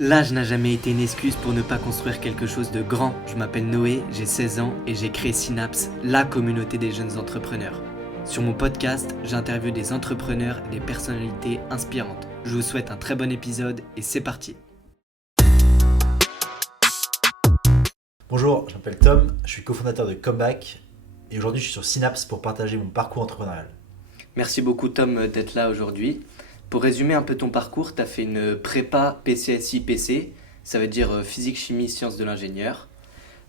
L'âge n'a jamais été une excuse pour ne pas construire quelque chose de grand. Je m'appelle Noé, j'ai 16 ans et j'ai créé Synapse, la communauté des jeunes entrepreneurs. Sur mon podcast, j'interviewe des entrepreneurs et des personnalités inspirantes. Je vous souhaite un très bon épisode et c'est parti. Bonjour, je m'appelle Tom, je suis cofondateur de Comeback et aujourd'hui je suis sur Synapse pour partager mon parcours entrepreneurial. Merci beaucoup Tom d'être là aujourd'hui. Pour résumer un peu ton parcours, tu as fait une prépa PCSI-PC, ça veut dire physique, chimie, sciences de l'ingénieur.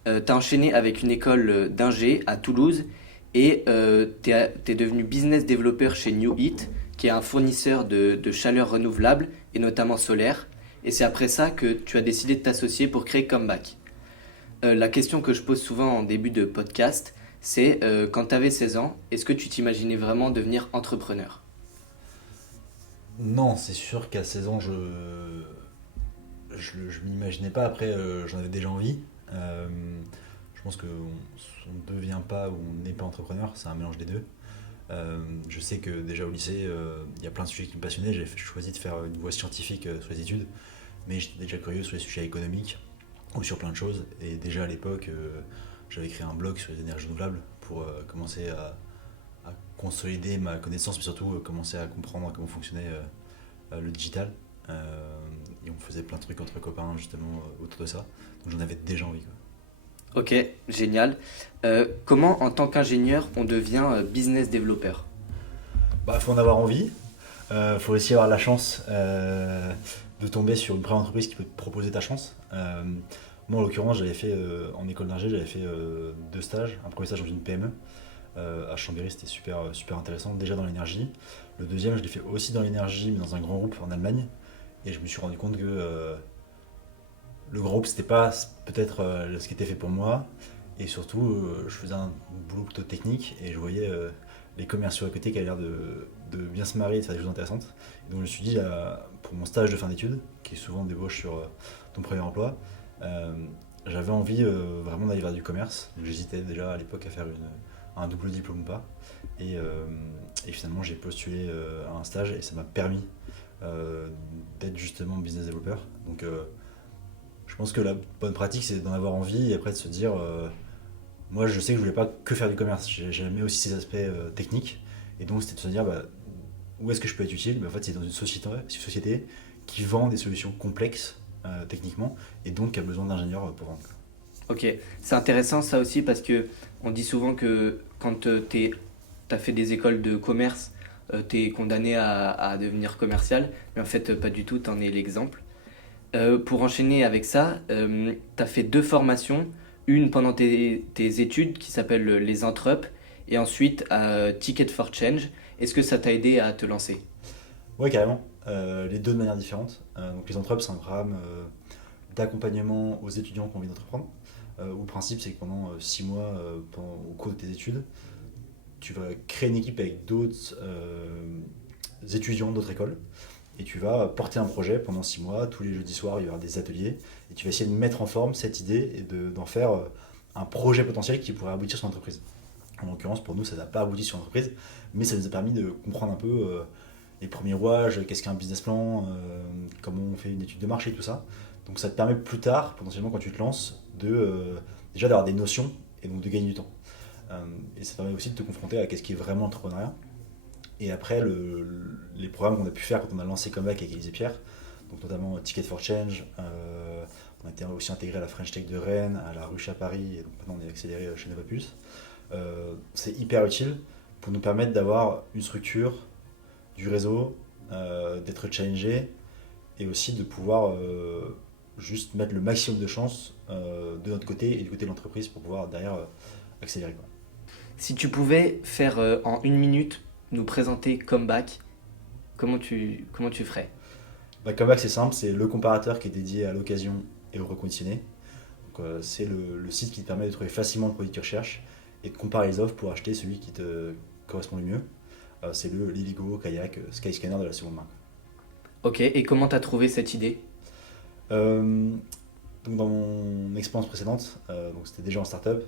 Tu as enchaîné avec une école d'ingé à Toulouse et tu es devenu business developer chez New Heat, qui est un fournisseur de chaleur renouvelable et notamment solaire. Et c'est après ça que tu as décidé de t'associer pour créer Comeback. La question que je pose souvent en début de podcast, c'est quand tu avais 16 ans, est-ce que tu t'imaginais vraiment devenir entrepreneur ? Non, c'est sûr qu'à 16 ans je m'imaginais pas, après j'en avais déjà envie. Je pense qu'on ne devient pas ou on n'est pas entrepreneur, c'est un mélange des deux. Je sais que déjà au lycée, il y a plein de sujets qui me passionnaient, j'ai choisi de faire une voie scientifique sur les études, mais j'étais déjà curieux sur les sujets économiques ou sur plein de choses. Et déjà à l'époque, j'avais créé un blog sur les énergies renouvelables pour commencer à consolider ma connaissance, mais surtout commencer à comprendre comment fonctionnait le digital. Et on faisait plein de trucs entre copains justement autour de ça. Donc j'en avais déjà envie, quoi. Ok, génial. Comment en tant qu'ingénieur on devient business developer ? Bah, faut en avoir envie. Faut aussi avoir la chance de tomber sur une première entreprise qui peut te proposer ta chance. Moi, en l'occurrence, j'avais fait en école d'ingé, j'avais fait 2 stages. Un premier stage dans une PME à Chambéry, c'était super intéressant, déjà dans l'énergie. Le deuxième, je l'ai fait aussi dans l'énergie, mais dans un grand groupe en Allemagne. Et je me suis rendu compte que le grand groupe, c'était pas peut-être ce qui était fait pour moi. Et surtout, je faisais un boulot plutôt technique et je voyais les commerciaux à côté qui avaient l'air de bien se marier et de faire des choses intéressantes. Et donc je me suis dit, pour mon stage de fin d'études, qui est souvent débauche sur ton premier emploi, j'avais envie vraiment d'aller vers du commerce. Donc j'hésitais déjà à l'époque à faire un double diplôme ou pas. Et finalement, j'ai postulé à un stage et ça m'a permis d'être justement business developer. Donc je pense que la bonne pratique, c'est d'en avoir envie et après de se dire moi, je sais que je voulais pas que faire du commerce, j'aimais aussi ces aspects techniques. Et donc, c'était de se dire, où est-ce que je peux être utile ? En fait, c'est dans une société qui vend des solutions complexes techniquement et donc qui a besoin d'ingénieurs pour vendre. Ok, c'est intéressant ça aussi parce que on dit souvent que quand tu as fait des écoles de commerce, tu es condamné à devenir commercial, mais en fait pas du tout, tu en es l'exemple. Pour enchaîner avec ça, tu as fait 2 formations, une pendant tes études qui s'appelle les Entrep et ensuite Ticket for Change. Est-ce que ça t'a aidé à te lancer ? Ouais, carrément. Les deux de manière différente. Donc, les Entrep, c'est un programme d'accompagnement aux étudiants qui ont envie d'entreprendre. Où le principe, c'est que pendant 6 mois, au cours de tes études, tu vas créer une équipe avec d'autres étudiants d'autres écoles et tu vas porter un projet pendant 6 mois. Tous les jeudis soirs, il y aura des ateliers et tu vas essayer de mettre en forme cette idée et d'en faire un projet potentiel qui pourrait aboutir sur l'entreprise. En l'occurrence, pour nous, ça n'a pas abouti sur l'entreprise, mais ça nous a permis de comprendre un peu les premiers rouages, qu'est-ce qu'un business plan, comment on fait une étude de marché, tout ça. Donc ça te permet plus tard, potentiellement quand tu te lances, déjà d'avoir des notions et donc de gagner du temps. Et ça permet aussi de te confronter à ce qui est vraiment l'entrepreneuriat. Et après, les programmes qu'on a pu faire quand on a lancé Comeback avec Élise et Pierre, donc notamment Ticket for Change, on a été aussi intégré à la French Tech de Rennes, à la Ruche à Paris, et donc maintenant on est accéléré chez Novapus. C'est hyper utile pour nous permettre d'avoir une structure, du réseau, d'être challengé et aussi de pouvoir juste mettre le maximum de chance de notre côté et du côté de l'entreprise pour pouvoir derrière accélérer, quoi. Si tu pouvais faire en 1 minute nous présenter Comeback, comment tu ferais ? Comeback, c'est simple, c'est le comparateur qui est dédié à l'occasion et au reconditionné. Donc, c'est le site qui te permet de trouver facilement le produit que tu recherches et de comparer les offres pour acheter celui qui te correspond le mieux. C'est le Liligo, Kayak, Skyscanner de la seconde main. Ok, et comment t'as trouvé cette idée ? Euh, donc dans mon expérience précédente, donc c'était déjà en startup,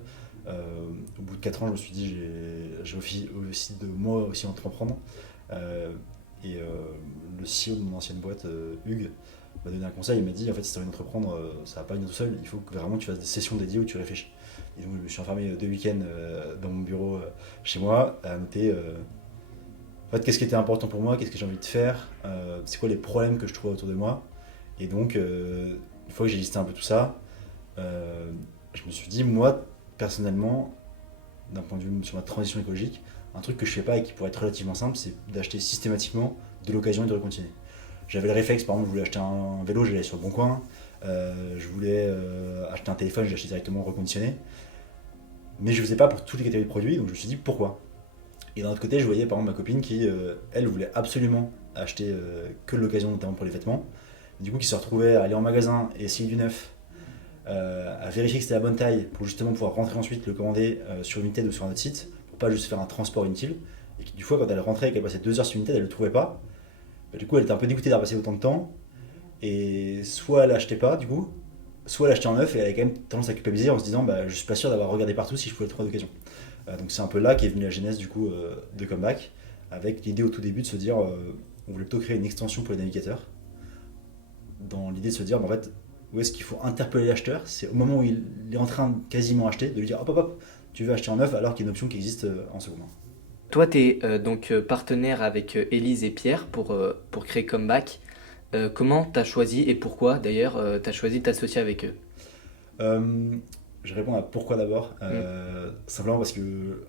au bout de 4 ans, je me suis dit j'ai aussi de moi aussi entreprendre. Et le CEO de mon ancienne boîte, Hugues, m'a donné un conseil, il m'a dit en fait si tu as envie d'entreprendre, ça va pas venir tout seul, il faut que vraiment tu fasses des sessions dédiées où tu réfléchis. Et donc je me suis enfermé 2 week-ends dans mon bureau chez moi à noter en fait, qu'est-ce qui était important pour moi, qu'est-ce que j'ai envie de faire, c'est quoi les problèmes que je trouvais autour de moi. Et donc une fois que j'ai listé un peu tout ça, euh, je me suis dit moi personnellement, d'un point de vue sur ma transition écologique, un truc que je fais pas et qui pourrait être relativement simple, c'est d'acheter systématiquement de l'occasion et de reconditionner. J'avais le réflexe, par exemple, je voulais acheter un vélo, j'allais sur le bon coin. Je voulais acheter un téléphone, je l'achetais directement reconditionné. Mais je ne faisais pas pour toutes les catégories de produits, donc je me suis dit pourquoi. Et d'un autre côté, je voyais par exemple ma copine qui, elle, voulait absolument acheter que de l'occasion, notamment pour les vêtements. Du coup, qui se retrouvait à aller en magasin et essayer du neuf, à vérifier que c'était la bonne taille pour justement pouvoir rentrer ensuite le commander sur Vinted ou sur un autre site, pour pas juste faire un transport inutile. Et qui, du coup, quand elle rentrait et qu'elle passait 2 heures sur Vinted, elle le trouvait pas. Bah, du coup, elle était un peu dégoûtée d'avoir passé autant de temps. Et soit elle achetait pas, du coup, soit elle achetait en neuf et elle avait quand même tendance à culpabiliser en se disant bah, je suis pas sûr d'avoir regardé partout si je pouvais le trouver d'occasion. Donc c'est un peu là qu'est venue la genèse du coup de Comeback, avec l'idée au tout début de se dire on voulait plutôt créer une extension pour les navigateurs, dans l'idée de se dire bah, en fait où est-ce qu'il faut interpeller l'acheteur, c'est au moment où il est en train de quasiment acheter, de lui dire hop hop hop, tu veux acheter en neuf alors qu'il y a une option qui existe en seconde main. Toi, tu es donc partenaire avec Élise et Pierre pour créer Comeback. Comment tu as choisi et pourquoi d'ailleurs tu as choisi de t'associer avec eux? Euh, je réponds à pourquoi d'abord. Mm. Simplement parce que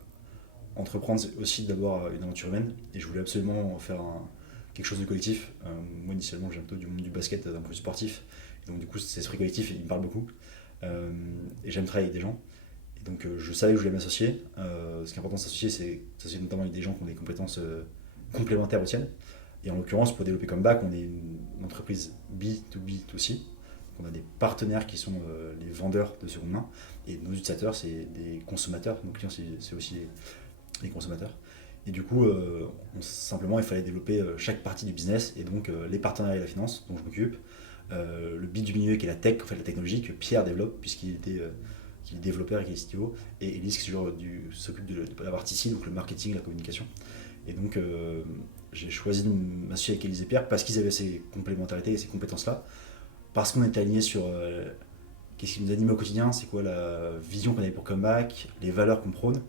entreprendre, c'est aussi d'abord une aventure humaine. Et je voulais absolument faire quelque chose de collectif. Moi, initialement, j'ai un peu du monde du basket, d'un point de vue sportif. Et donc, du coup, cet esprit collectif, il me parle beaucoup. Euh, et j'aime travailler avec des gens. Et donc, je savais que je voulais m'associer. Ce qui est important de s'associer, c'est s'associer notamment avec des gens qui ont des compétences complémentaires aux tiennes. Et en l'occurrence, pour développer Comeback, on est une entreprise B2B2C. On a des partenaires qui sont les vendeurs de seconde main. Et nos utilisateurs, c'est des consommateurs. Nos clients, c'est aussi les consommateurs. Et du coup, simplement, il fallait développer chaque partie du business, et donc les partenariats et la finance, dont je m'occupe, le bit du milieu qui est la tech, en fait la technologie que Pierre développe, qu'il est développeur et qu'il est CTO, et Elise qui s'occupe de la partie ici, donc le marketing, la communication. Et donc, j'ai choisi de m'associer avec Elise et Pierre parce qu'ils avaient ces complémentarités et ces compétences-là, parce qu'on était alignés sur qu'est-ce qui nous anime au quotidien, c'est quoi la vision qu'on avait pour Comeback, les valeurs qu'on prône,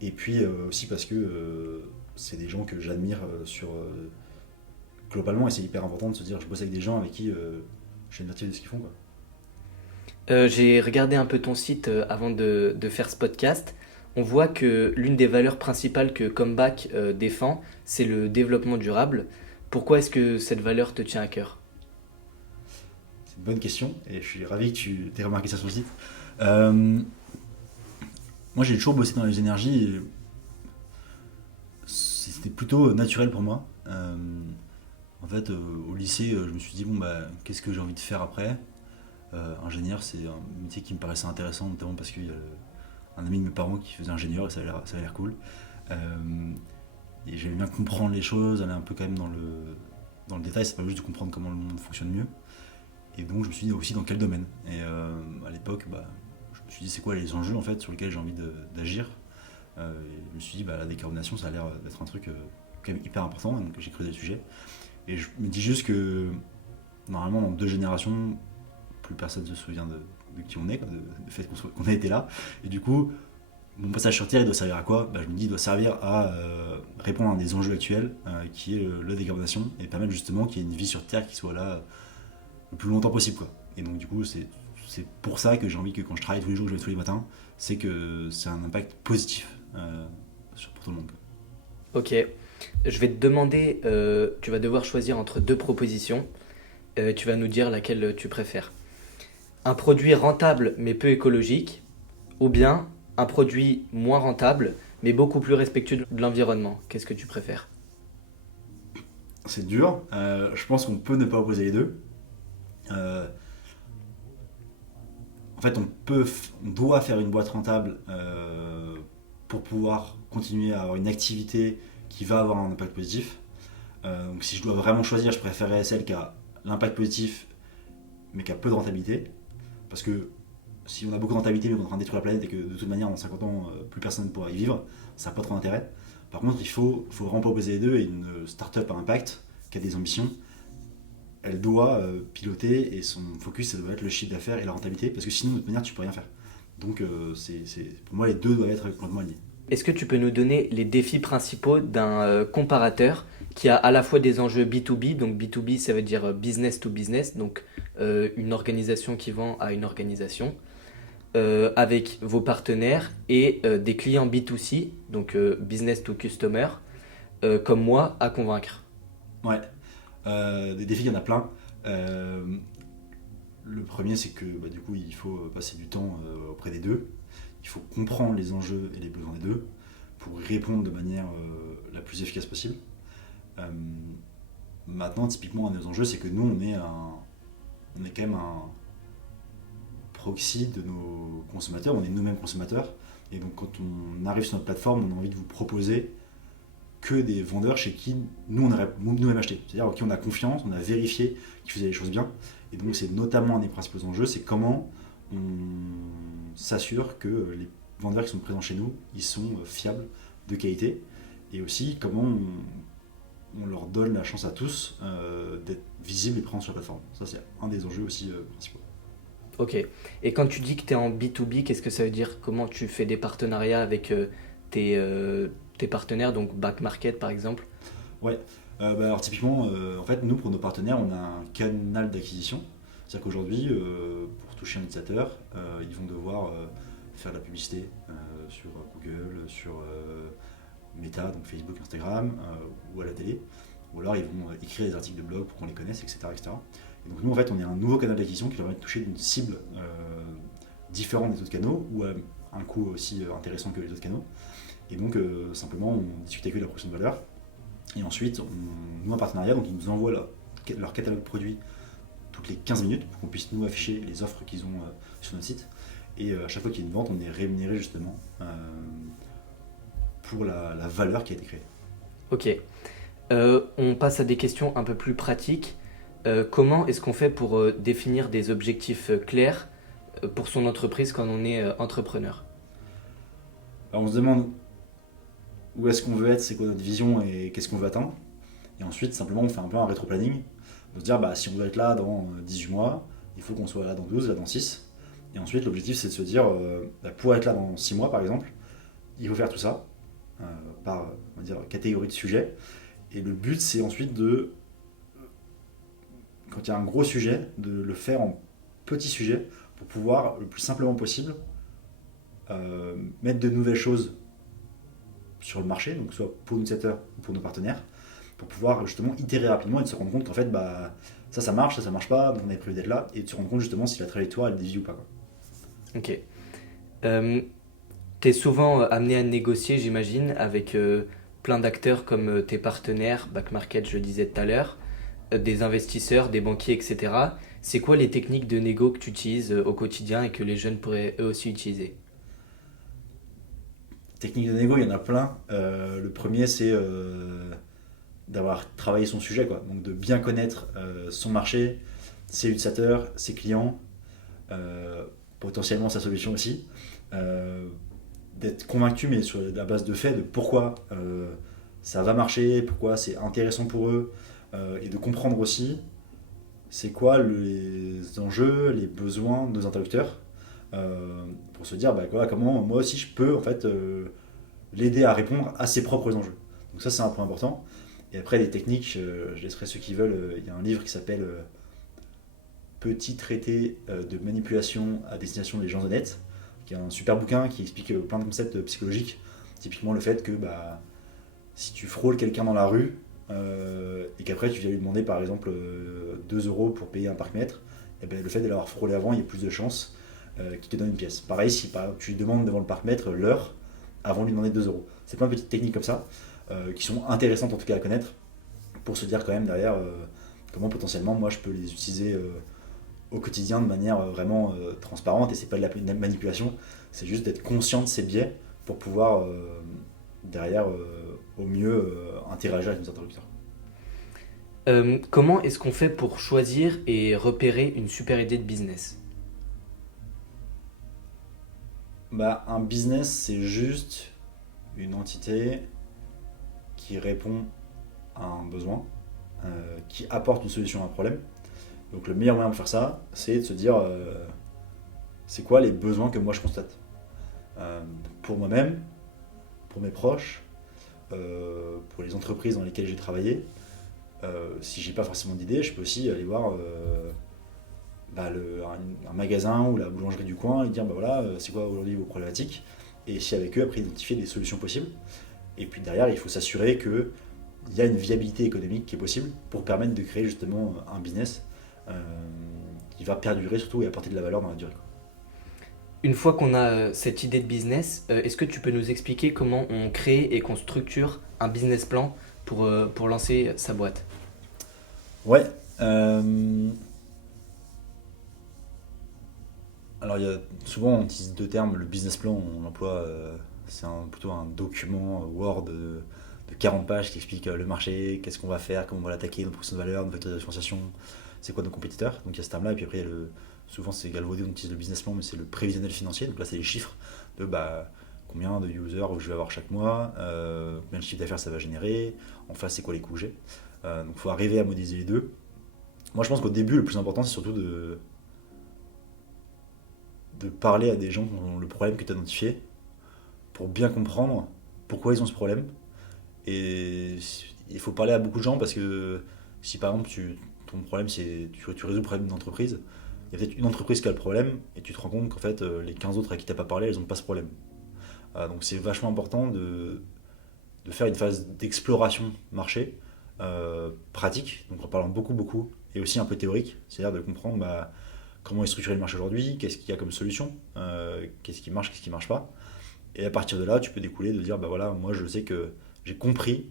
et puis aussi parce que c'est des gens que j'admire globalement, et c'est hyper important de se dire je bosse avec des gens avec qui je suis admiratif de ce qu'ils font, quoi. J'ai regardé un peu ton site avant de faire ce podcast. On voit que l'une des valeurs principales que Comeback défend, c'est le développement durable. Pourquoi est-ce que cette valeur te tient à cœur? C'est une bonne question et je suis ravi que tu aies remarqué ça sur le site. Euh, Moi j'ai toujours bossé dans les énergies et c'était plutôt naturel pour moi. En fait, au lycée, je me suis dit, bon, bah, qu'est-ce que j'ai envie de faire après. Ingénieur, c'est un métier qui me paraissait intéressant, notamment parce qu'il y a un ami de mes parents qui faisait ingénieur et ça a l'air cool. Euh, et j'aimais bien comprendre les choses, aller un peu quand même dans le détail, c'est pas juste de comprendre comment le monde fonctionne mieux. Et donc je me suis dit aussi dans quel domaine. Et à l'époque, bah, je me suis dit c'est quoi les enjeux en fait sur lesquels j'ai envie d'agir. Et je me suis dit bah, la décarbonation ça a l'air d'être un truc quand même hyper important, donc j'ai creusé le sujet. Et je me dis juste que normalement dans 2 générations, plus personne ne se souvient de qui on est, quoi, du fait qu'on a été là. Et du coup, mon passage sur Terre, il doit servir à quoi? Bah, je me dis, il doit servir à répondre à un des enjeux actuels, qui est la décarbonation, et permettre justement qu'il y ait une vie sur Terre qui soit là le plus longtemps possible, quoi. Et donc, du coup, c'est pour ça que j'ai envie que quand je travaille tous les jours, que je vais tous les matins, c'est que c'est un impact positif pour tout le monde, quoi. Ok, je vais te demander, tu vas devoir choisir entre deux propositions. Tu vas nous dire laquelle tu préfères. Un produit rentable mais peu écologique, ou bien un produit moins rentable mais beaucoup plus respectueux de l'environnement. Qu'est-ce que tu préfères? C'est dur. Je pense qu'on peut ne pas opposer les deux. Euh, En fait, on doit faire une boîte rentable pour pouvoir continuer à avoir une activité qui va avoir un impact positif. Donc si je dois vraiment choisir, je préférerais celle qui a l'impact positif mais qui a peu de rentabilité. Parce que si on a beaucoup de rentabilité mais qu'on est en train de détruire la planète et que de toute manière dans 50 ans plus personne ne pourra y vivre, ça n'a pas trop d'intérêt. Par contre, faut vraiment pas opposer les deux, et une start-up à impact qui a des ambitions, elle doit piloter et son focus, ça doit être le chiffre d'affaires et la rentabilité, parce que sinon, de toute manière, tu peux rien faire. Donc, pour moi, les deux doivent être complètement alignés. Est-ce que tu peux nous donner les défis principaux d'un comparateur qui a à la fois des enjeux B2B, donc B2B ça veut dire business to business, donc une organisation qui vend à une organisation, avec vos partenaires et des clients B2C, donc business to customer, comme moi, à convaincre. Ouais, des défis, il y en a plein. Euh, le premier, c'est que du coup, il faut passer du temps auprès des deux. Il faut comprendre les enjeux et les besoins des deux pour répondre de manière la plus efficace possible. Euh, Maintenant, typiquement, un de nos enjeux, c'est que nous, on est quand même un proxy de nos consommateurs, on est nous-mêmes consommateurs. Et donc, quand on arrive sur notre plateforme, on a envie de vous proposer que des vendeurs chez qui nous, on aurait nous-mêmes acheté. C'est-à-dire en qui on a confiance, on a vérifié qu'ils faisaient les choses bien. Et donc, c'est notamment un des principaux enjeux, c'est comment on s'assure que les vendeurs qui sont présents chez nous, ils sont fiables, de qualité. Et aussi, comment on leur donne la chance à tous d'être visibles et présents sur la plateforme. Ça, c'est un des enjeux aussi principaux. Ok. Et quand tu dis que tu es en B2B, qu'est-ce que ça veut dire? Comment tu fais des partenariats avec tes partenaires, donc Back Market par exemple? Ouais, alors typiquement, en fait, nous, pour nos partenaires, on a un canal d'acquisition. C'est-à-dire qu'aujourd'hui, pour toucher un utilisateur, ils vont devoir faire de la publicité sur Google, sur Meta, donc Facebook, Instagram, ou à la télé. Ou alors ils vont écrire des articles de blog pour qu'on les connaisse, etc., etc. Et donc nous, en fait, on est un nouveau canal d'acquisition qui permet de toucher une cible différente des autres canaux, ou à un coût aussi intéressant que les autres canaux. Et donc, simplement, on discute avec eux de la proposition de valeur. Et ensuite, nous, un partenariat, donc ils nous envoient leur catalogue de produits toutes les 15 minutes pour qu'on puisse nous afficher les offres qu'ils ont sur notre site. Et à chaque fois qu'il y a une vente, on est rémunéré justement pour la valeur qui a été créée. Ok. On passe à des questions un peu plus pratiques. Comment est-ce qu'on fait pour définir des objectifs clairs pour son entreprise quand on est entrepreneur? Alors on se demande où est-ce qu'on veut être, c'est quoi notre vision et qu'est-ce qu'on veut atteindre. Et ensuite, simplement, on fait un peu un rétro-planning. On se dire, si on veut être là dans 18 mois, il faut qu'on soit là dans 12, là dans 6. Et ensuite, l'objectif, c'est de se dire, pour être là dans 6 mois, par exemple, il faut faire tout ça, par on va dire, catégorie de sujets. Et le but, c'est ensuite quand il y a un gros sujet, de le faire en petits sujets pour pouvoir, le plus simplement possible, mettre de nouvelles choses sur le marché, donc soit pour l'utilisateur ou pour nos partenaires, pour pouvoir justement itérer rapidement et de se rendre compte qu'en fait, ça marche, ça marche pas, donc on avait prévu d'être là, et de se rendre compte justement si la trajectoire elle dévie ou pas, quoi. Ok. T'es souvent amené à négocier, j'imagine, avec plein d'acteurs comme tes partenaires, Back Market, je le disais tout à l'heure, des investisseurs, des banquiers, etc. C'est quoi les techniques de négo que tu utilises au quotidien et que les jeunes pourraient eux aussi utiliser? Technique de négo, il y en a plein. Le premier, c'est d'avoir travaillé son sujet, quoi. Donc de bien connaître son marché, ses utilisateurs, ses clients, euh, potentiellement sa solution aussi. Euh, D'être convaincu, mais sur la base de faits, de pourquoi ça va marcher, pourquoi c'est intéressant pour eux, et de comprendre aussi c'est quoi les enjeux, les besoins de nos interlocuteurs, pour se dire comment moi aussi je peux en fait l'aider à répondre à ses propres enjeux. Donc ça c'est un point important. Et après des techniques, je laisserai ceux qui veulent, il y a un livre qui s'appelle Petit traité de manipulation à destination des gens honnêtes, qui est un super bouquin qui explique plein de concepts psychologiques. Typiquement le fait que si tu frôles quelqu'un dans la rue et qu'après tu viens lui demander par exemple 2 euros pour payer un parc-mètre, et le fait de l'avoir frôlé avant, il y a plus de chances qu'il te donne une pièce. Pareil, si tu lui demandes devant le parc-mètre l'heure avant de lui demander 2 euros. C'est plein de petites techniques comme ça qui sont intéressantes en tout cas à connaître pour se dire quand même derrière comment potentiellement moi je peux les utiliser au quotidien de manière vraiment transparente. Et c'est pas de la manipulation, c'est juste d'être conscient de ses biais pour pouvoir derrière au mieux interagir avec nos interlocuteurs. Comment est-ce qu'on fait pour choisir et repérer une super idée de business? Un business, c'est juste une entité qui répond à un besoin, qui apporte une solution à un problème. Donc le meilleur moyen de faire ça, c'est de se dire c'est quoi les besoins que moi je constate. Pour moi-même, pour mes proches, pour les entreprises dans lesquelles j'ai travaillé. Si j'ai pas forcément d'idée, je peux aussi aller voir un magasin ou la boulangerie du coin et dire bah voilà, c'est quoi aujourd'hui vos problématiques, et si avec eux après identifier des solutions possibles. Et puis derrière, il faut s'assurer qu'il y a une viabilité économique qui est possible pour permettre de créer justement un business euh, qui va perdurer surtout et apporter de la valeur dans la durée. Une fois qu'on a cette idée de business, est-ce que tu peux nous expliquer comment on crée et qu'on structure un business plan pour lancer sa boîte? Ouais. Alors souvent on utilise deux termes, le business plan on l'emploie, c'est plutôt un document Word de 40 pages qui explique le marché, qu'est-ce qu'on va faire, comment on va l'attaquer, nos propositions de valeur, nos facteurs de différenciation, c'est quoi nos compétiteurs. Donc il y a ce terme là, et puis après souvent c'est galvaudé, on utilise le business plan, mais c'est le prévisionnel financier, donc là c'est les chiffres de combien de users je vais avoir chaque mois, combien de chiffre d'affaires ça va générer, en face c'est quoi les coûts que j'ai. Donc il faut arriver à modéliser les deux. Moi je pense qu'au début le plus important c'est surtout de parler à des gens qui ont le problème que tu as identifié pour bien comprendre pourquoi ils ont ce problème. Et il faut parler à beaucoup de gens parce que si par exemple ton problème c'est tu résous le problème d'une entreprise, il y a peut-être une entreprise qui a le problème et tu te rends compte qu'en fait les 15 autres à qui tu n'as pas parlé, elles n'ont pas ce problème. Donc c'est vachement important de faire une phase d'exploration marché pratique, donc en parlant beaucoup, et aussi un peu théorique, c'est-à-dire de comprendre comment est structuré le marché aujourd'hui, qu'est-ce qu'il y a comme solution, qu'est-ce qui marche pas. Et à partir de là, tu peux découler de dire, bah voilà, moi je sais que j'ai compris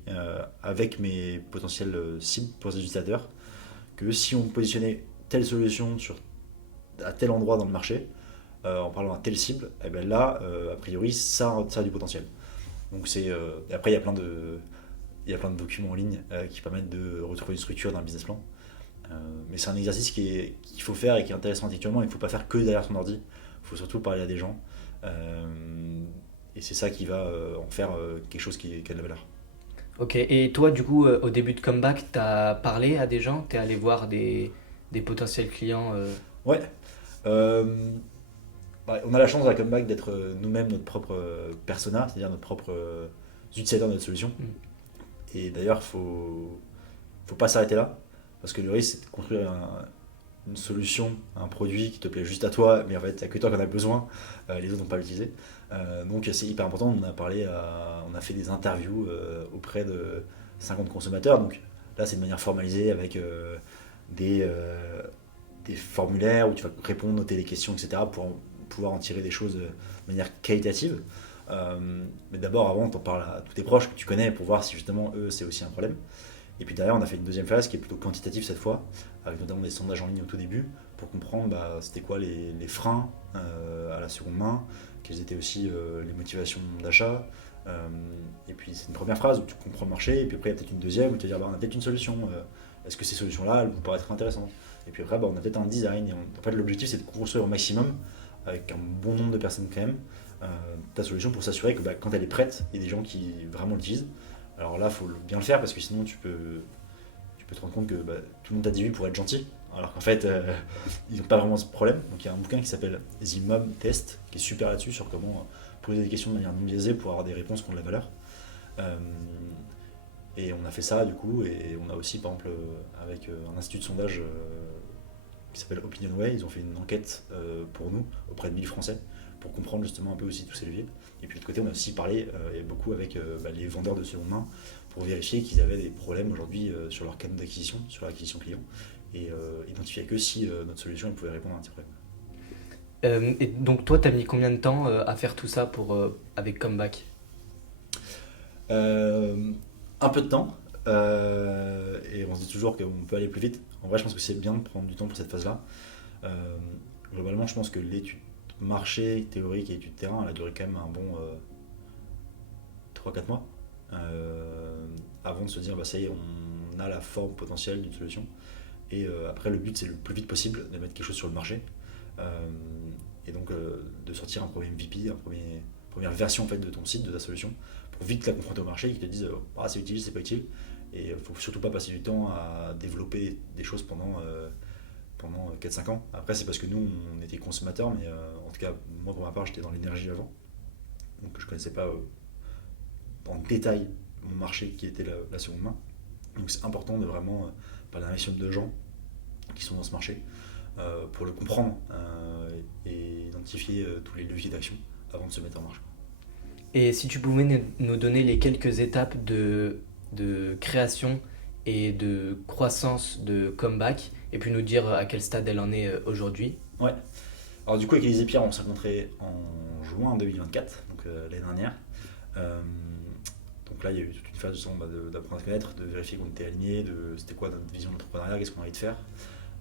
avec mes potentiels cibles, potentiels utilisateurs, que si on positionnait telle solution à tel endroit dans le marché, en parlant à telle cible, et ben là, a priori, ça a du potentiel. Donc et après, il y a plein de documents en ligne qui permettent de retrouver une structure d'un business plan. Mais c'est un exercice qu'il faut faire et qui est intéressant intellectuellement. Il ne faut pas faire que derrière son ordi. Il faut surtout parler à des gens. Et c'est ça qui va en faire quelque chose qui a de la valeur. Ok, et toi, du coup, au début de Comeback, t'as parlé à des gens, t'es allé voir des potentiels clients. Ouais. Euh, on a la chance à Comeback d'être nous-mêmes notre propre persona, c'est-à-dire notre propre utilisateur de notre solution. Mm. Et d'ailleurs, faut pas s'arrêter là. Parce que le risque, c'est de construire une solution, un produit qui te plaît juste à toi, mais en fait, il n'y a que toi qui en as besoin, les autres n'ont pas l'utiliser. Donc c'est hyper important, on a fait des interviews auprès de 50 consommateurs, donc là c'est de manière formalisée avec des, euh, des formulaires où tu vas répondre, noter les questions, etc. pour pouvoir en tirer des choses de manière qualitative. Mais d'abord, avant, t'en parles à tous tes proches que tu connais pour voir si justement eux c'est aussi un problème. Et puis derrière, on a fait une deuxième phase qui est plutôt quantitative cette fois, avec notamment des sondages en ligne au tout début, pour comprendre c'était quoi les freins à la seconde main, quelles étaient aussi les motivations d'achat. Et puis c'est une première phrase où tu comprends le marché, et puis après il y a peut-être une deuxième où tu vas dire on a peut-être une solution, est-ce que ces solutions-là elles vous paraître intéressantes. Et puis après on a peut-être un design, et en fait l'objectif c'est de construire au maximum, avec un bon nombre de personnes quand même, ta solution pour s'assurer que quand elle est prête, il y a des gens qui vraiment l'utilisent. Alors là, il faut bien le faire parce que sinon tu peux te rendre compte que tout le monde t'a dit oui pour être gentil, alors qu'en fait, ils n'ont pas vraiment ce problème. Donc il y a un bouquin qui s'appelle The Mom Test, qui est super là-dessus, sur comment poser des questions de manière non biaisée pour avoir des réponses qui ont de la valeur. Euh, et on a fait ça du coup, et on a aussi, par exemple, avec un institut de sondage qui s'appelle OpinionWay, ils ont fait une enquête pour nous, auprès de 1000 Français, pour comprendre justement un peu aussi tous ces leviers. Et puis de l'autre côté, on a aussi parlé beaucoup avec les vendeurs de seconde main pour vérifier qu'ils avaient des problèmes aujourd'hui sur leur canal d'acquisition, sur l'acquisition client, et identifier que si notre solution elle pouvait répondre à un petit problème. Et donc toi, t'as mis combien de temps à faire tout ça avec Comeback? Euh, un peu de temps, et on se dit toujours qu'on peut aller plus vite. En vrai, je pense que c'est bien de prendre du temps pour cette phase-là. Euh, Globalement, je pense que l'étude marché théorique et étude terrain, elle a duré quand même un bon 3-4 mois. Avant de se dire, ça y est, on a la forme potentielle d'une solution. Et après, le but, c'est le plus vite possible de mettre quelque chose sur le marché. Euh, et donc, de sortir un premier MVP, première version en fait, de ton site, de ta solution, pour vite la confronter au marché, qui te disent c'est utile, c'est pas utile. Et il faut surtout pas passer du temps à développer des choses pendant pendant 4-5 ans. Après, c'est parce que nous, on était consommateurs, mais en tout cas, moi, pour ma part, j'étais dans l'énergie avant. Donc, je connaissais pas en détail mon marché qui était la seconde main. Donc, c'est important de vraiment parler d'un maximum de gens qui sont dans ce marché pour le comprendre et identifier tous les leviers d'action avant de se mettre en marche. Et si tu pouvais nous donner les quelques étapes de création et de croissance de Comeback, et puis nous dire à quel stade elle en est aujourd'hui. Ouais. Alors du coup, avec Élisée Pierre, on s'est rencontrés en juin 2024, donc l'année dernière. Euh, donc là, il y a eu toute une phase justement, d'apprendre à se connaître, de vérifier qu'on était alignés, de c'était quoi notre vision de l'entrepreneuriat, qu'est-ce qu'on a envie de faire.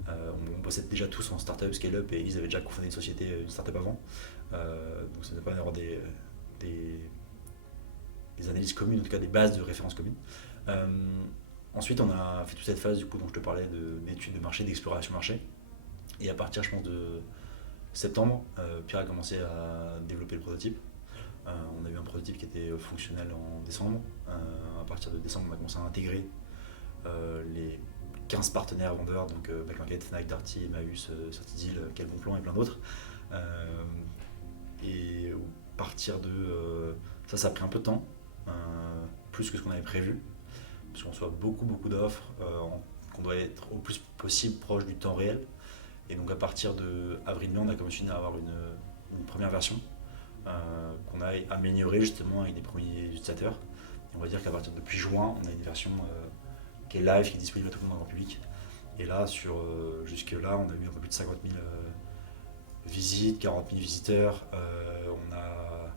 On bossait déjà tous en startup, scale-up, et Elise avait déjà cofondé une société, une startup avant. Donc ça ne pas d'avoir des, des analyses communes, en tout cas des bases de référence communes. Euh, Ensuite, on a fait toute cette phase du coup dont je te parlais d'études de marché, d'exploration marché. Et à partir, je pense, de septembre, Pierre a commencé à développer le prototype. On a eu un prototype qui était fonctionnel en décembre. À partir de décembre, on a commencé à intégrer les 15 partenaires vendeurs, donc Backmarket, Nike, Darty, Emmaüs, Certidil, Quel Bon Plan et plein d'autres. Et à partir de. Ça a pris un peu de temps, plus que ce qu'on avait prévu, parce qu'on reçoit beaucoup d'offres, qu'on doit être au plus possible proche du temps réel. Et donc à partir de avril-mai, on a commencé à avoir une première version qu'on a améliorée justement avec des premiers utilisateurs. Et on va dire qu'à partir de depuis juin, on a une version qui est live, qui est disponible à tout le monde dans le grand public. Et là, jusque-là, on a eu un peu plus de 50 000 visites, 40 000 visiteurs. On a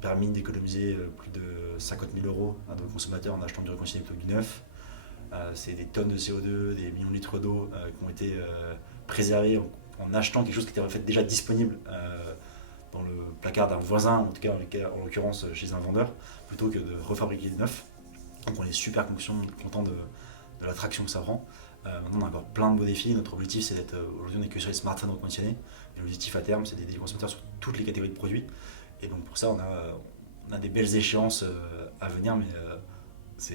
permis d'économiser plus de 50 000 euros à nos consommateurs en achetant du reconditionné plutôt que du neuf. C'est des tonnes de CO2, des millions de litres d'eau qui ont été préservés en achetant quelque chose qui était en fait déjà disponible dans le placard d'un voisin, en tout cas en l'occurrence chez un vendeur, plutôt que de refabriquer du neuf. Donc on est super content de l'attraction que ça prend. Maintenant on a encore plein de beaux défis. Notre objectif c'est d'être, aujourd'hui on n'est que sur les smartphones reconditionnés. Et l'objectif à terme c'est d'aider les consommateurs sur toutes les catégories de produits. Et donc pour ça on a des belles échéances à venir, mais c'est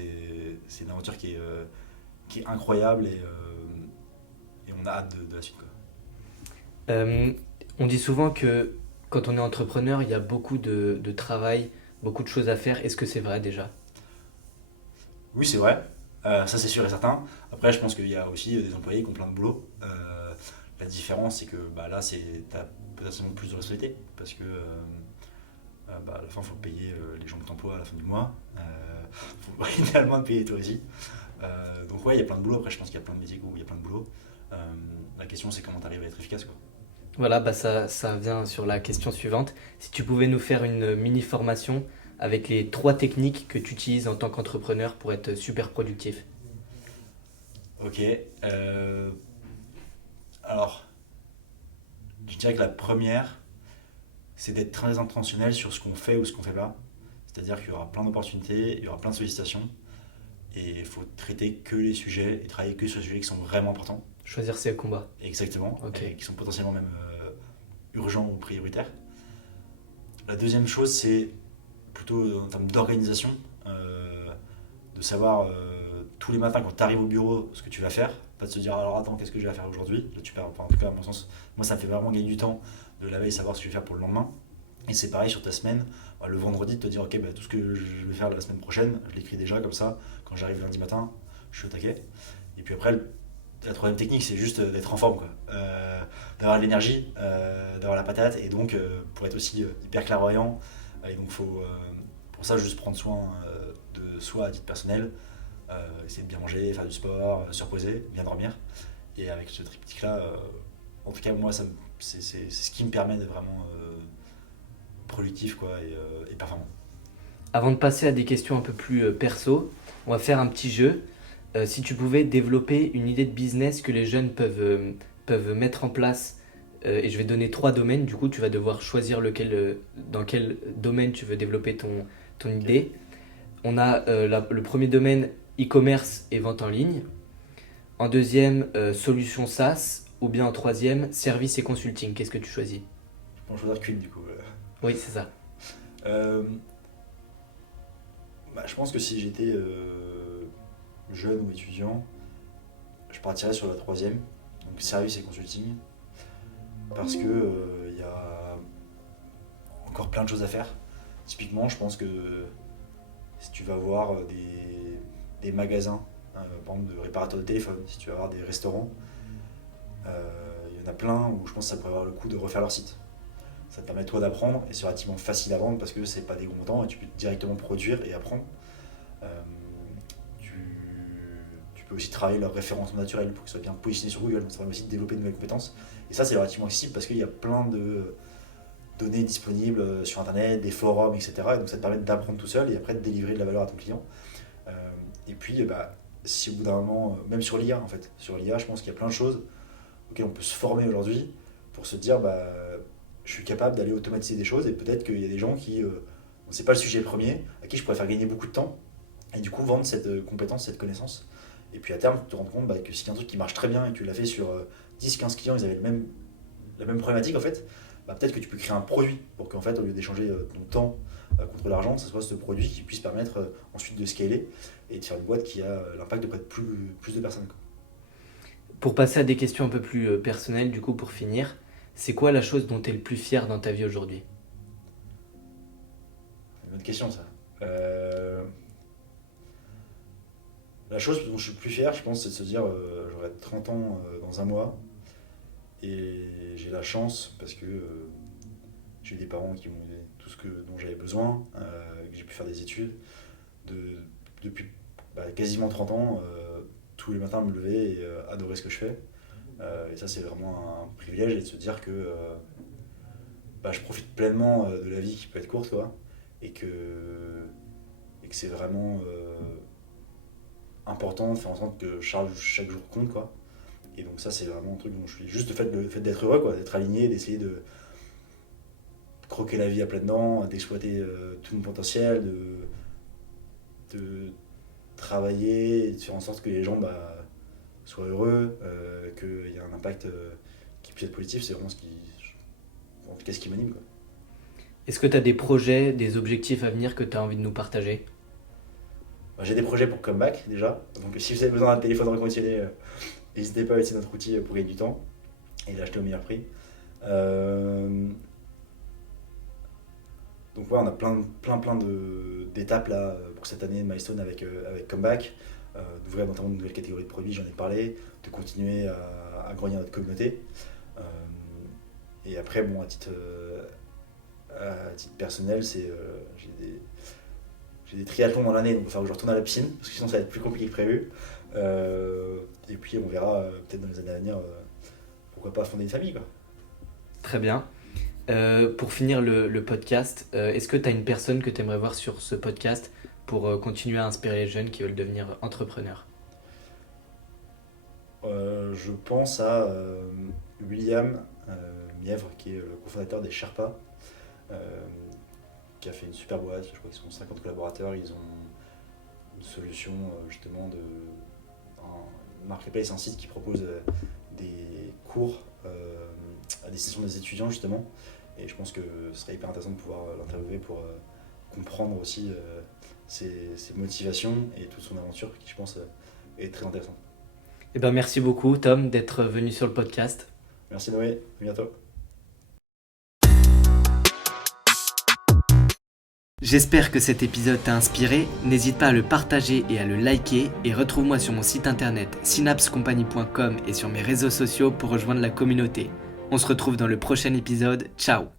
une aventure qui est incroyable et on a hâte de la suite. Quoi. On dit souvent que quand on est entrepreneur, il y a beaucoup de travail, beaucoup de choses à faire. Est-ce que c'est vrai déjà? Oui, c'est vrai. Ça, c'est sûr et certain. Après, je pense qu'il y a aussi des employés qui ont plein de boulot. La différence, c'est que là, tu as potentiellement plus de responsabilité parce que à la fin, il faut payer les gens que tu emploies à la fin du mois. Il faut idéalement te payer toi aussi. Donc, ouais, il y a plein de boulot. Après, je pense qu'il y a plein de métiers où il y a plein de boulot. La question, c'est comment tu arrives à être efficace. Quoi. Voilà, bah ça vient sur la question suivante. Si tu pouvais nous faire une mini formation avec les 3 techniques que tu utilises en tant qu'entrepreneur pour être super productif. Ok. Alors, je dirais que la première, c'est d'être très intentionnel sur ce qu'on fait ou ce qu'on fait pas. C'est-à-dire qu'il y aura plein d'opportunités, il y aura plein de sollicitations, et il faut traiter que les sujets et travailler que sur les sujets qui sont vraiment importants. Choisir ses combats. Exactement, Ok. et qui sont potentiellement même urgents ou prioritaires. La deuxième chose, c'est plutôt en termes d'organisation, de savoir tous les matins quand tu arrives au bureau ce que tu vas faire, pas de se dire alors attends qu'est-ce que je vais faire aujourd'hui. Là tu perds, en tout cas à mon sens, moi ça me fait vraiment gagner du temps de la veille savoir ce que je vais faire pour le lendemain. Et c'est pareil sur ta semaine, le vendredi de te dire ok tout ce que je vais faire la semaine prochaine, je l'écris déjà comme ça, quand j'arrive lundi matin, je suis au taquet. Et puis après la troisième technique c'est juste d'être en forme quoi. D'avoir l'énergie, d'avoir la patate et donc pour être aussi hyper clairvoyant. Et donc faut pour ça juste prendre soin de soi à titre personnel, essayer de bien manger, faire du sport, se reposer, bien dormir. Et avec ce triptyque là, en tout cas moi c'est ce qui me permet d'être vraiment productif quoi, et performant. Avant de passer à des questions un peu plus perso, on va faire un petit jeu. Si tu pouvais développer une idée de business que les jeunes peuvent mettre en place, et je vais donner 3 domaines, du coup tu vas devoir choisir dans quel domaine tu veux développer ton Ok. idée. On a le premier domaine, e-commerce et vente en ligne. En deuxième, solution SaaS. Ou bien en troisième, service et consulting. Qu'est-ce que tu choisis? Je peux en choisir qu'une du coup. Oui, c'est ça. Euh, je pense que si j'étais jeune ou étudiant, je partirais sur la troisième, donc service et consulting, parce que il y a encore plein de choses à faire. Typiquement, je pense que si tu vas voir des magasins, par exemple de réparateurs de téléphone, si tu vas voir des restaurants, il y en a plein où je pense que ça pourrait avoir le coup de refaire leur site. Ça te permet toi d'apprendre et c'est relativement facile à vendre parce que c'est pas des gros montants et tu peux directement produire et apprendre. Euh, tu, tu peux aussi travailler leur référencement naturel pour qu'ils soient bien positionnés sur Google, donc ça permet aussi de développer de nouvelles compétences. Et ça, c'est relativement accessible parce qu'il y a plein de données disponibles sur internet, des forums, etc. Et donc ça te permet d'apprendre tout seul et après de délivrer de la valeur à ton client. Euh, et puis, si au bout d'un moment, même sur l'IA en fait, sur l'IA, je pense qu'il y a plein de choses auxquelles on peut se former aujourd'hui pour se dire je suis capable d'aller automatiser des choses et peut-être qu'il y a des gens qui, c'est pas le sujet premier, à qui je pourrais faire gagner beaucoup de temps et du coup vendre cette compétence, cette connaissance. Et puis à terme, tu te rends compte que si y a un truc qui marche très bien et que tu l'as fait sur 10-15 clients, ils avaient la même problématique en fait, peut-être que tu peux créer un produit pour qu'en fait, au lieu d'échanger ton temps contre l'argent, ce soit ce produit qui puisse permettre ensuite de scaler et de faire une boîte qui a l'impact de près de plus de personnes. Pour passer à des questions un peu plus personnelles, du coup, pour finir, c'est quoi la chose dont tu es le plus fier dans ta vie aujourd'hui? C'est une bonne question ça. La chose dont je suis le plus fier, je pense, c'est de se dire j'aurai 30 ans dans un mois et j'ai la chance parce que j'ai eu des parents qui m'ont donné tout dont j'avais besoin, que j'ai pu faire des études depuis quasiment 30 ans, tous les matins me lever et adorer ce que je fais. Et ça, c'est vraiment un privilège et de se dire que je profite pleinement de la vie qui peut être courte, quoi, et que c'est vraiment important de faire en sorte que chaque jour compte, quoi. Et donc ça, c'est vraiment un truc dont je suis juste le fait d'être heureux, quoi, d'être aligné, d'essayer de croquer la vie à pleines dents, d'exploiter tout mon potentiel, de travailler, et de faire en sorte que les gens soient heureux, qu'il y ait un impact qui puisse être positif, c'est vraiment en tout cas, ce qui m'anime, quoi. Est-ce que tu as des projets, des objectifs à venir que tu as envie de nous partager? J'ai des projets pour Comeback déjà, donc si vous avez besoin d'un téléphone reconditionné, n'hésitez pas à utiliser notre outil pour gagner du temps et l'acheter au meilleur prix. Donc on a plein d'étapes là pour cette année de milestone avec Comeback, d'ouvrir notamment une nouvelle catégorie de produits, j'en ai parlé, de continuer à grandir notre communauté. Et après, à titre personnel, j'ai des triathlons dans l'année, donc il va falloir que je retourne à la piscine, parce que sinon ça va être plus compliqué que prévu. Et puis on verra peut-être dans les années à venir, pourquoi pas fonder une famille, quoi. Très bien. Pour finir le podcast, est-ce que tu as une personne que tu aimerais voir sur ce podcast pour continuer à inspirer les jeunes qui veulent devenir entrepreneurs? Je pense à William Mièvre, qui est le cofondateur des Sherpas, qui a fait une super boîte. Je crois qu'ils sont 50 collaborateurs. Ils ont une solution justement un marketplace, un site qui propose des cours à destination des étudiants justement. Et je pense que ce serait hyper intéressant de pouvoir l'interviewer pour comprendre aussi ses motivations et toute son aventure qui, je pense, est très intéressante. Eh ben, merci beaucoup, Tom, d'être venu sur le podcast. Merci Noé, à bientôt. J'espère que cet épisode t'a inspiré. N'hésite pas à le partager et à le liker. Et retrouve-moi sur mon site internet synapsecompagnie.com et sur mes réseaux sociaux pour rejoindre la communauté. On se retrouve dans le prochain épisode. Ciao!